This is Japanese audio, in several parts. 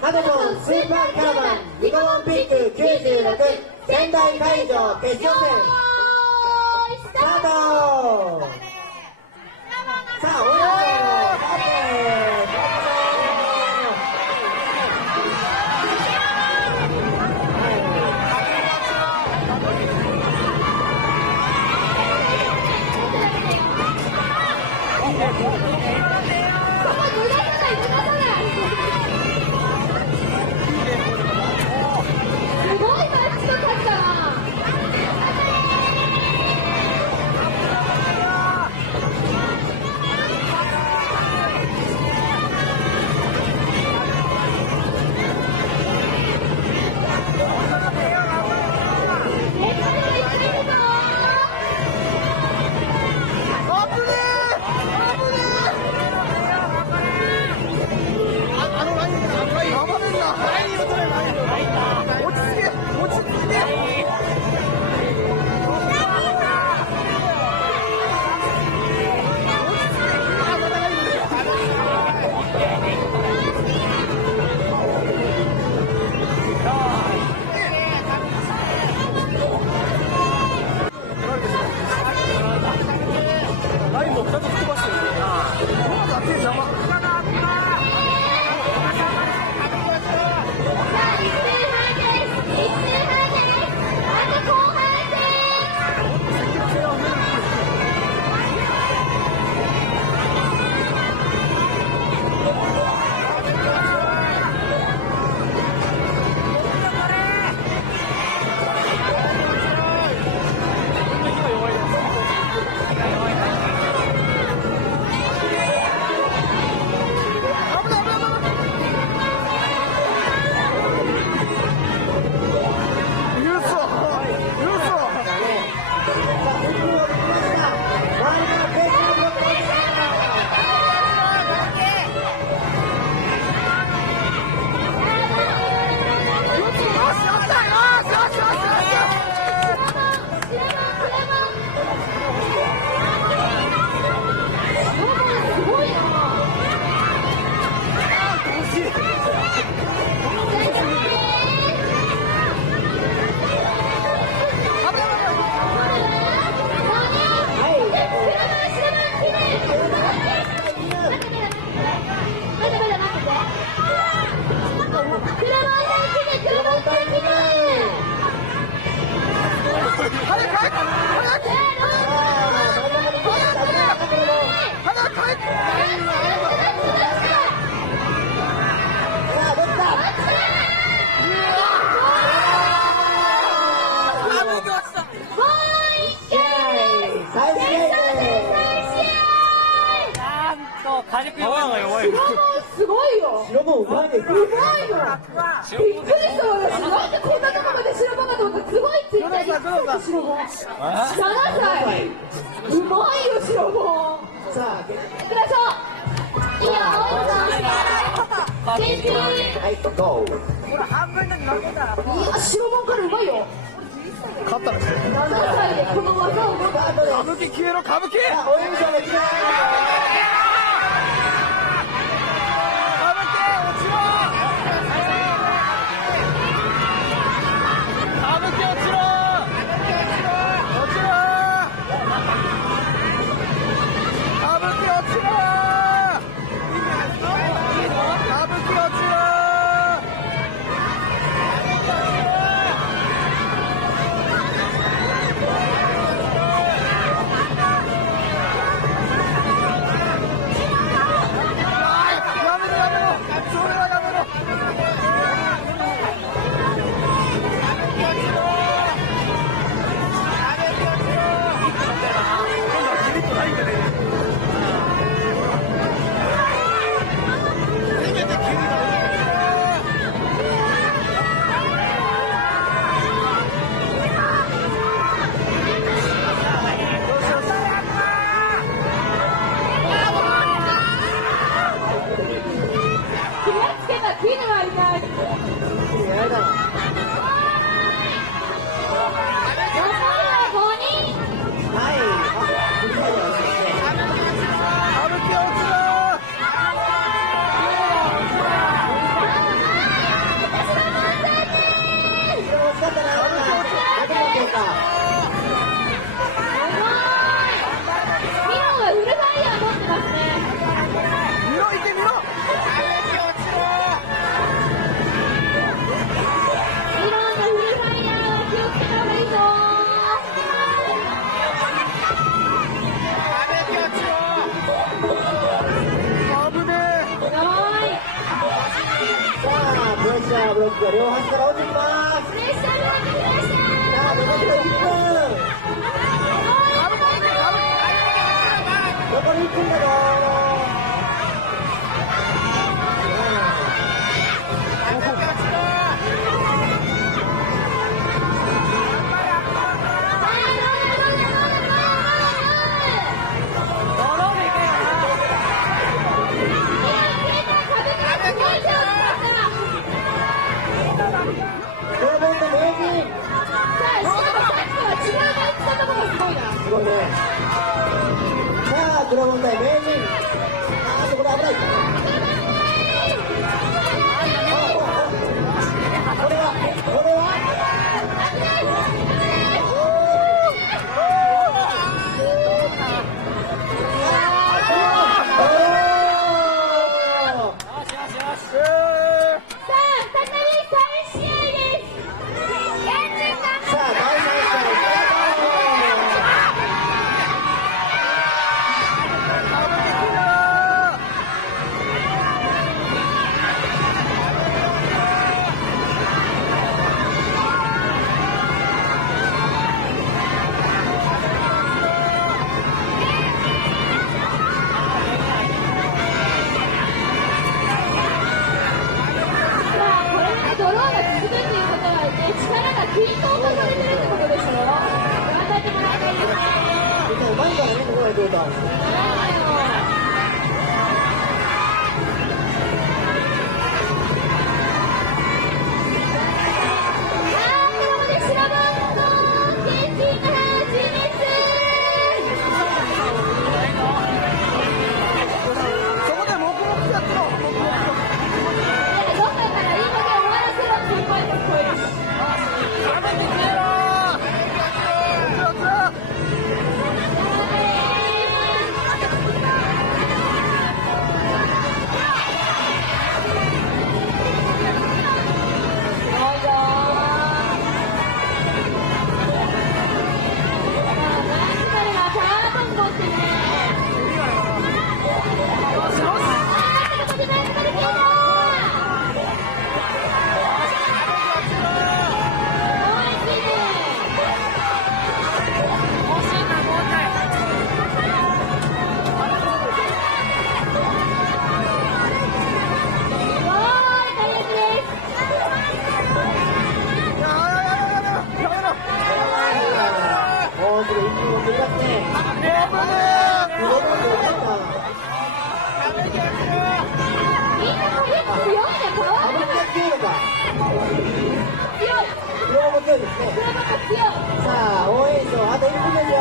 ハドソンスーパーキャラバンニコモンピック96仙台会場決勝戦スタート。さあ、おやパワーが弱い。すごいよ。白もうまいです。うまいよ。びっくりした私。なんでこんなとこまで白もがと思った。すごいって言ったらいつ白も。7歳。うまいよ白も。さあ、行きましょう。いいよ。元気。はい、ゴー。いや白もからうまいよ。勝ったら。7歳でこの技を持った後で。歌舞伎消えろ歌舞伎。応援者の来た。ブロックが両端から落ちてきます。プレッシャーがかかってきました。さあ残り1分、残り1分だぞ。すごいね。さあ、黒問題名人。あー、これ危ない。これはさあ、応援賞あと1分ですよ。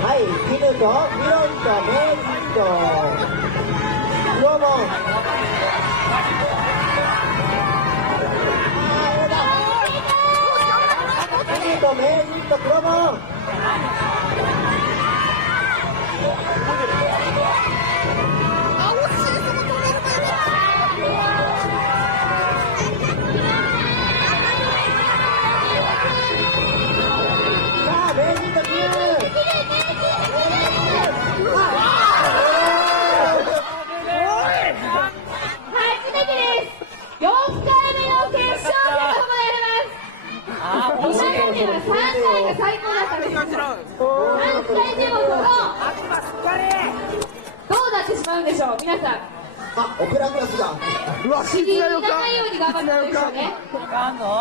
はい、キヌとミロンとメイジンとクロモン。キヌとメイジンとクロモン。さあ、メイジンとキヌ。3回が最高だったんです。3回目もドロー。どうなってしまうんでしょう、皆さん。あ、オペラクラスだ。不思議にならないように頑張ってるんですよね。さ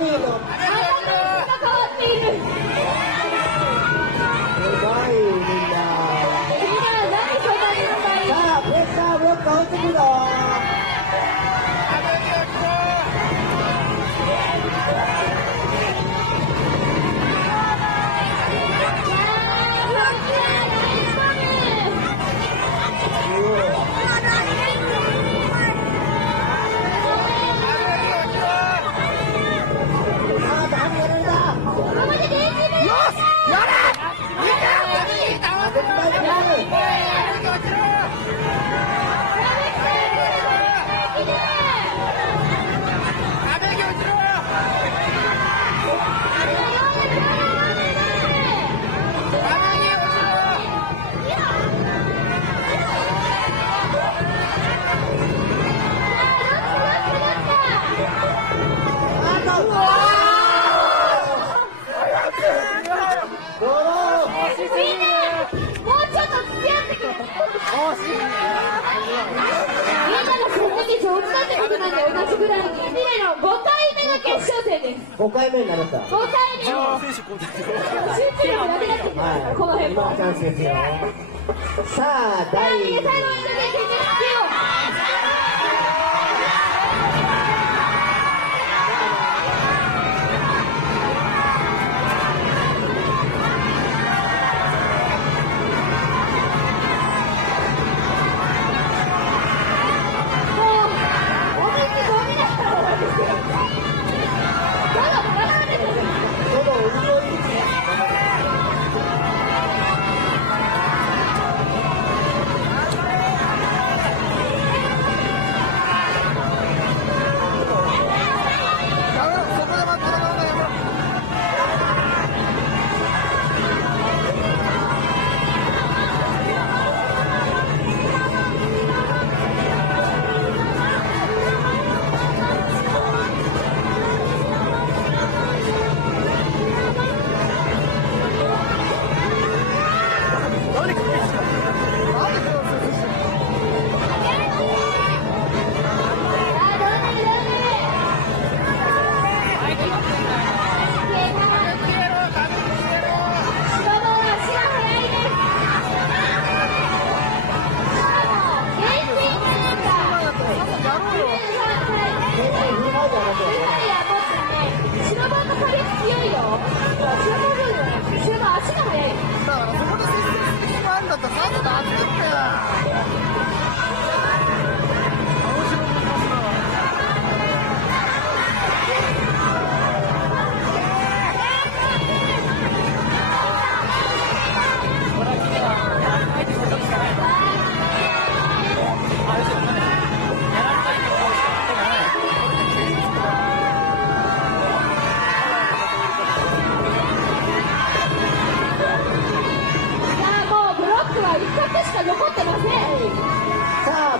ニーの変わっている。すごいみんな。何そんなにいっぱい。さあプレッシャーブロック落ちてくるぞ。5回目になりました。5回目の集中力なくなってきました、この辺も。今チャンスですよ。さあ、第2最後に出てきますよ。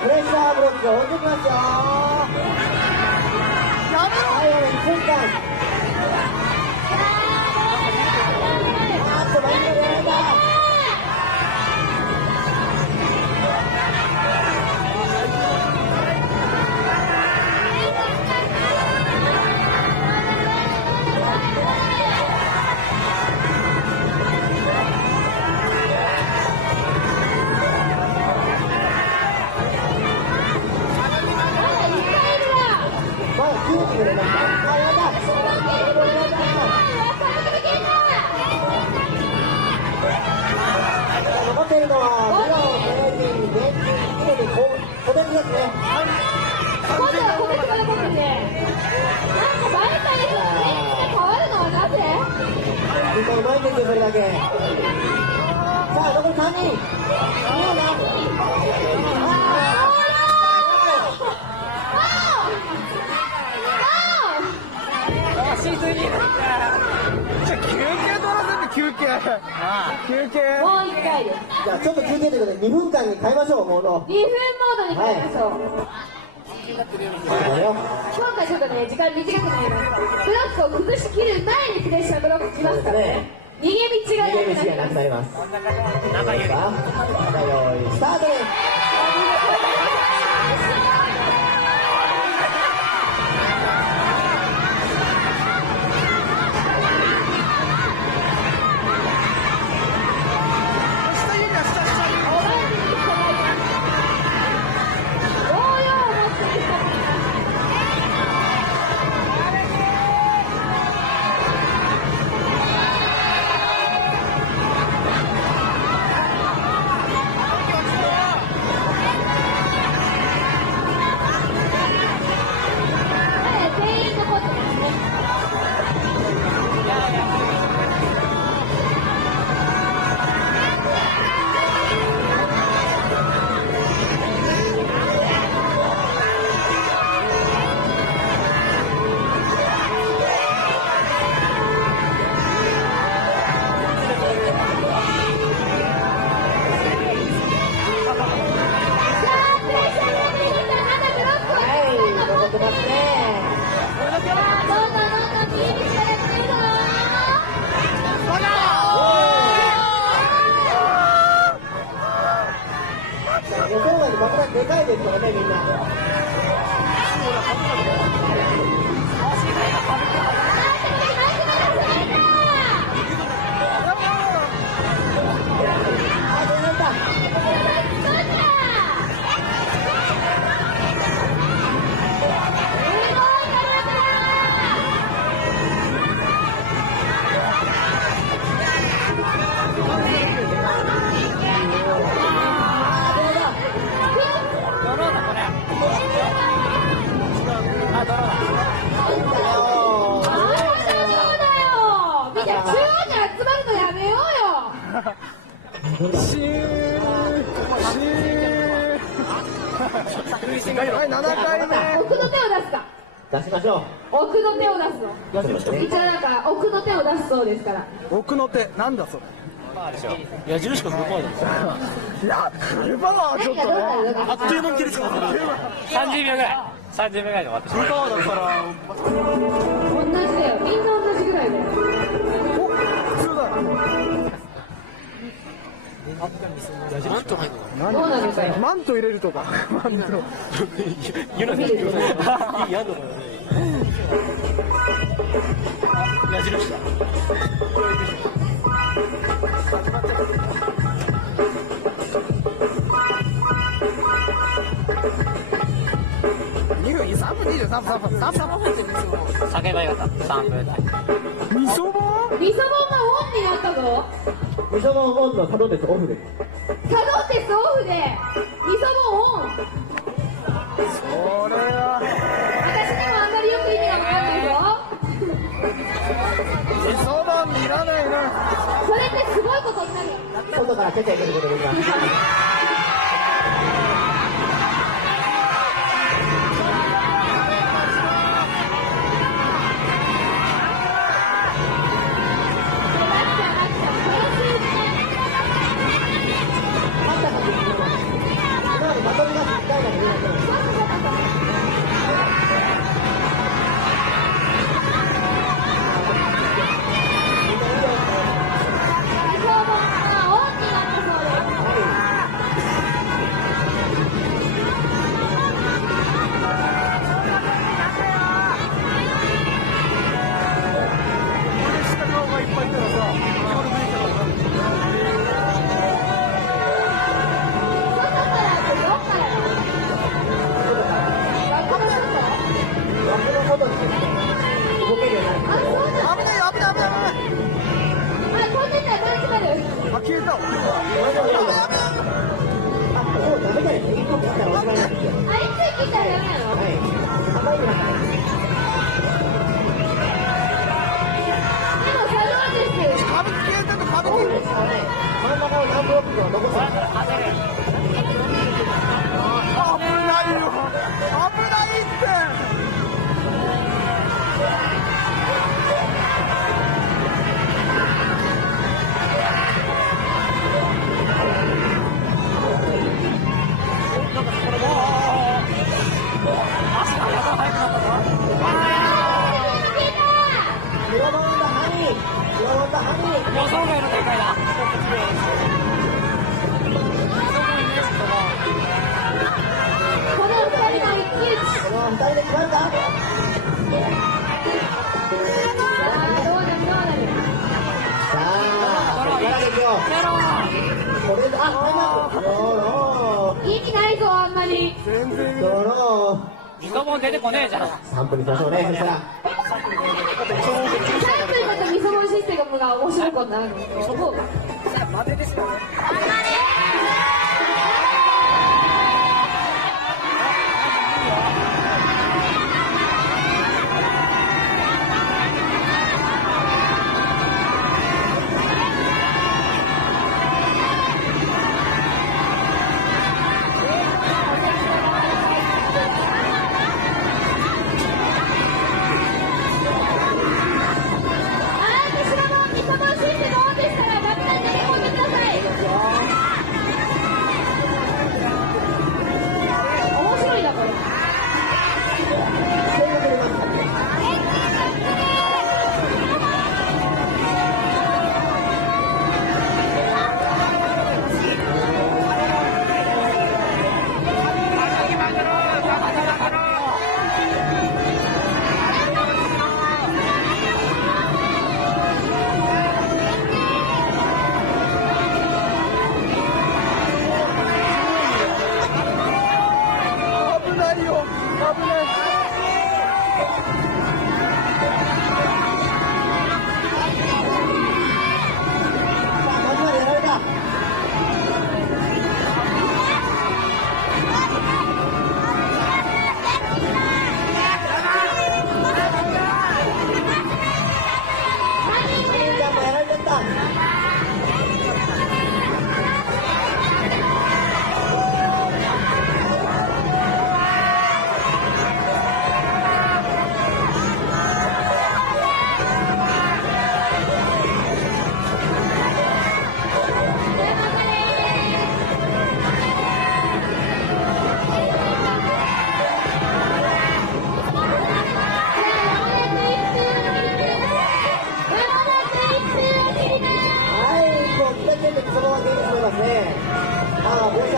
プレッシャーブロックが落ちてきますよ。最後の1分間。あっと、マインドでやられた。残っているのはミラオ、テレビ、電気、テレビ、小手ですね。今度は小手が残ってて、なんか毎回演技が変わるのはなぜ？みんなうまいんですよ、それだけ。さあ、残り3人。休憩。もう1回です。じゃあちょっと休憩ということで2分間に変えましょう、モード。2分モードに変えましょう。今回ちょっとね、時間短くなります。ブロックを崩しきる前にプレッシャーブロックきますからね。逃げ道が逃げ道がなくなります。さあ、用意スタートです。予想外に爆弾でかいですからね、みんな。あ、出られた。はい、7回目。奥の手を出すか。出しましょう。奥の手を出すの。一応なんか奥の手を出すそうですから。奥の手、なんだそれ。矢印がフルパワーだ。いや、フルパワーちょっとね。あっという間に切れつかった。30秒ぐらい。30秒ぐらいで終わってしまう。フルパワーだから同じだよ。みんな同じぐらいだよ。お、普通だ。マント入るの？どうなのかよ。マント入れるとか。マント。言うのいいやだろ。矢印だ。2分、3分、23分、3分。酒がよかった。3分。味噌本？味噌本がオンになったぞ。味噌の温度はサドンデスオフです。サドンデスオフで味噌本オン。これは。私にもあんまりよく意味がわかんないぞ。味噌本いらないな。それってすごいことになるよ。外から出てくることができます。意味ないぞ、あんまり。全然。味噌本出てこねえじゃん。3分にしましょうね。そしたら。3分だと味噌本システムが面白いことになるの。そうか。待てですよね。味噌本システムオンでしたら、爆弾で込んでください。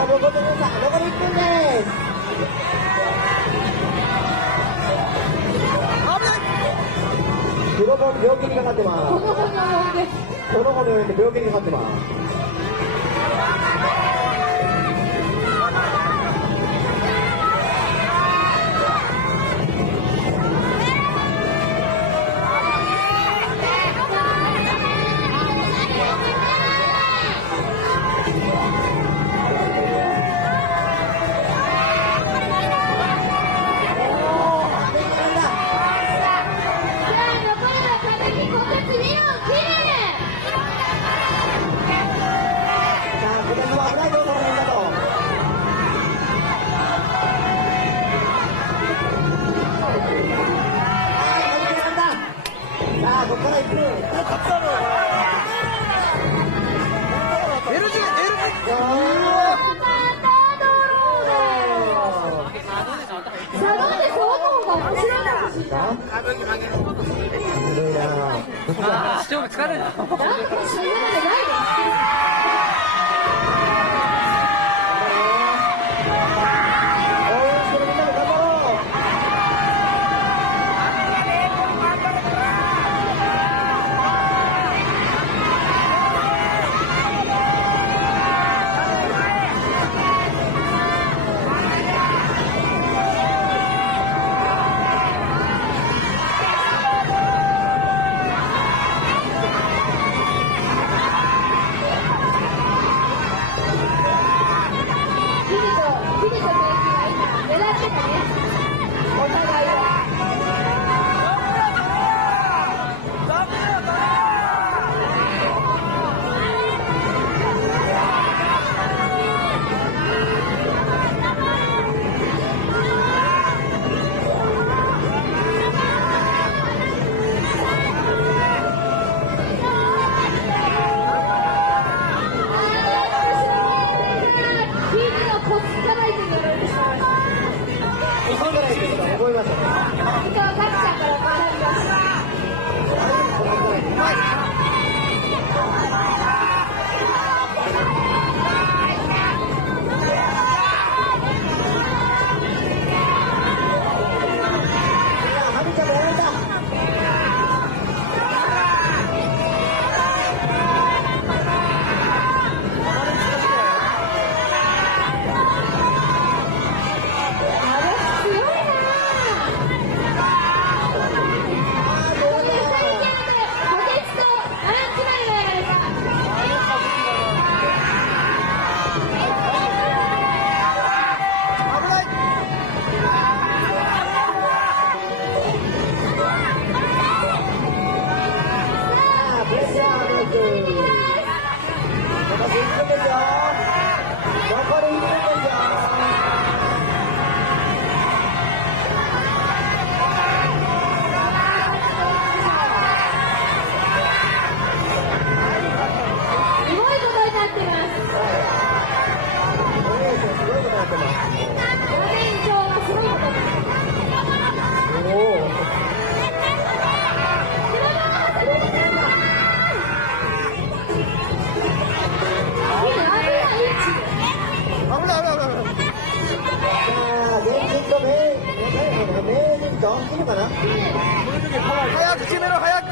ゃぶ5点差、残り1分です。黒本病気にかかってます。この子の呼んでこの子のように病気にかかってます。ここから1分。視聴が疲れるな。早く決めろ早く。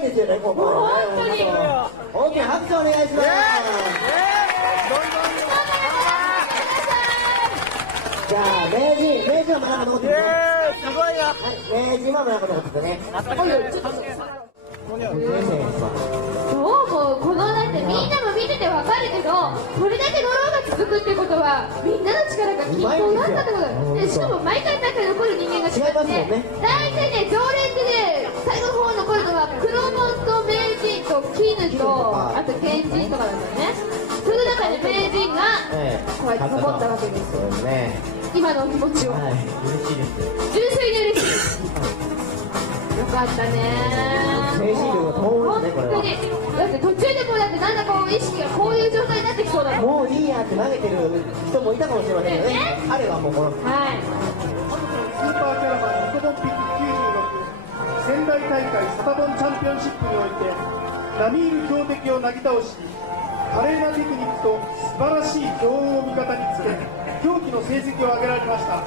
ですよね、ここはね。大きな拍手お願いします。じゃあ、名人はまだ残ってるね。すごいな。名人はまだ残ってるね。そうもうこのだってみんなも見ててわかるけど、これだけドローが続くってことはみんなの力が均等だったってことで、しかも毎回毎回残る人間が違って、大体ね常連でね最後の方残るのはクロモンと名人と絹とあと賢人とかだったよね。それこうやって思ったわけですそうですね。今のお気持ちをはい、嬉しいです。純粋に嬉しいよかったね精神力が通るんですね、これは。本当にだって途中でもうだってなんだこう意識がこういう状態になってきそうだもんもういいやって投げてる人もいたかもしれませんよね。彼はもうこのはいスーパーキャラバンニコボンピック96仙台大会サタボンチャンピオンシップにおいて並みいる強敵をなぎ倒し華麗なテクニックと素晴らしい強運を味方につけ狂気の成績を上げられました。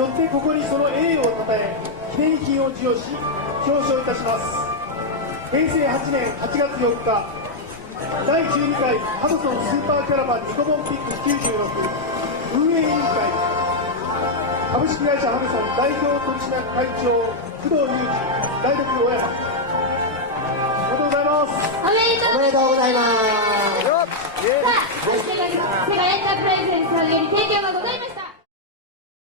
よってここにその栄誉をたたえ記念品を授与し表彰いたします。平成8年8月4日第12回ハドソンスーパーキャラバンニコボンピック96運営委員会株式会社ハドソン代表取締役会長工藤裕二代読小山おめでとうございます。おめでとうございます。さあ、セガエンタープライズにより提供がございます。